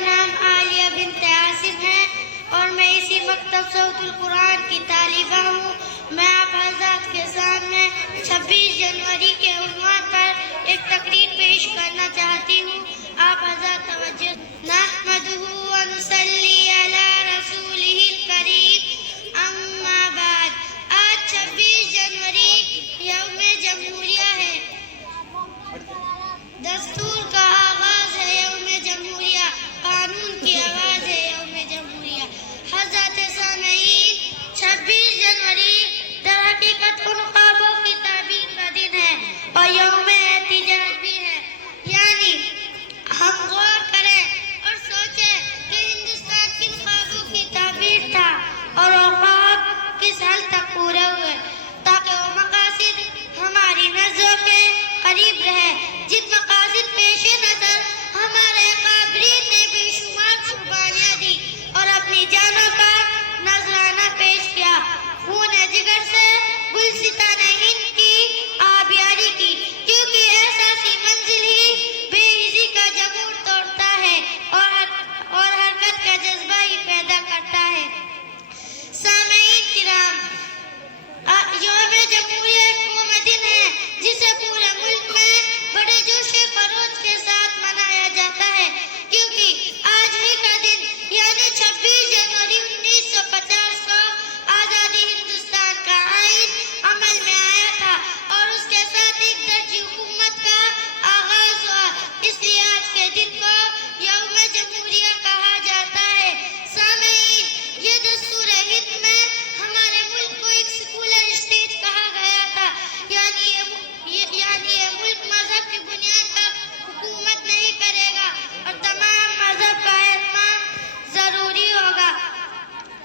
میرا نام عالیہ بنت عاصم ہے اور میں اسی مکتب صوت القرآن کی طالبہ ہوں۔ میں آپ حضرات کے سامنے 26 جنوری کے عنوان پر ایک تقریر پیش کرنا چاہتی ہوں۔ آپ حضرات توجہ۔ نحمدہ و نصلی علی رسولہ الکریم، اما بعد۔ آج 26 جنوری یوم جمہوریہ ہے۔ دستور کا آغاز ہے یوم جمہوریہ، قانون کی آواز ہے یوم جمہوریہ۔ حضرات سامعین، 26 جنوری در حقیقت ان خوابوں کی تعبیر کا دن ہے اور یوم احتجاج بھی ہے۔ یعنی ہم غور کریں اور سوچیں کہ ہندوستان کن خوابوں کی تعبیر تھا اور وہ خواب کس حد تک پورے ہوئے، تاکہ وہ مقاصد ہماری نظروں کے قریب رہے، جن مقاصد پیش نظر ہمارے قابرین نے بے شمار قربانیاں دی اور اپنی جانوں کا نذرانہ پیش کیا۔ خون جگر سے گلستان ہند کی آبیاری کی، کیونکہ احساسی منزل ہی بے عزی کا جمور توڑتا ہے اور حرکت کا جذبہ ہی پیدا کرتا ہے۔ سامعین کرام، یوم جمہوریہ ایک قوم دن ہے جسے پورے ملک میں بڑے جوش و خروش کے ساتھ منایا جاتا ہے، کیونکہ آج ہی کا دن یعنی 26 جنوری 1950 کو آزادی ہندوستان کا آئین عمل میں آیا تھا اور اس کے ساتھ ایک درجی حکومت کا آغاز ہوا۔ اس لیے آج کے دن کو یوم جمہوریہ کہا جاتا ہے۔ سامعین، یہ دستور ہند میں ہمارے ملک کو ایک سیکولر اسٹیٹ کہا گیا تھا، یعنی یہ ملک مذہب کی بنیاد پر حکومت نہیں کرے گا اور تمام مذہب کا احترام ضروری ہوگا۔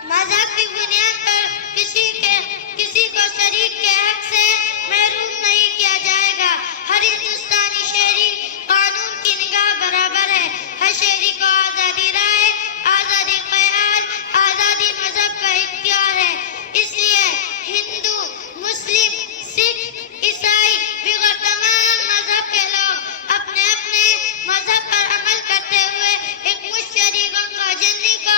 مذہب کی بنیاد پر کسی کو شریک کے حق سے محروم نہیں کیا جائے گا۔ ہر ہندوستانی شہری قانون کی نگاہ برابر ہے۔ ہر شہری کو آزادی رائے، آزادی خیال، آزادی مذہب کا اختیار ہے۔ اس لیے ہندو، مسلم، سکھ، عیسائی بغیر تمام مذہب کے لوگ اپنے اپنے مذہب پر عمل کرتے ہوئے ایک مشترک گنگا جننی کو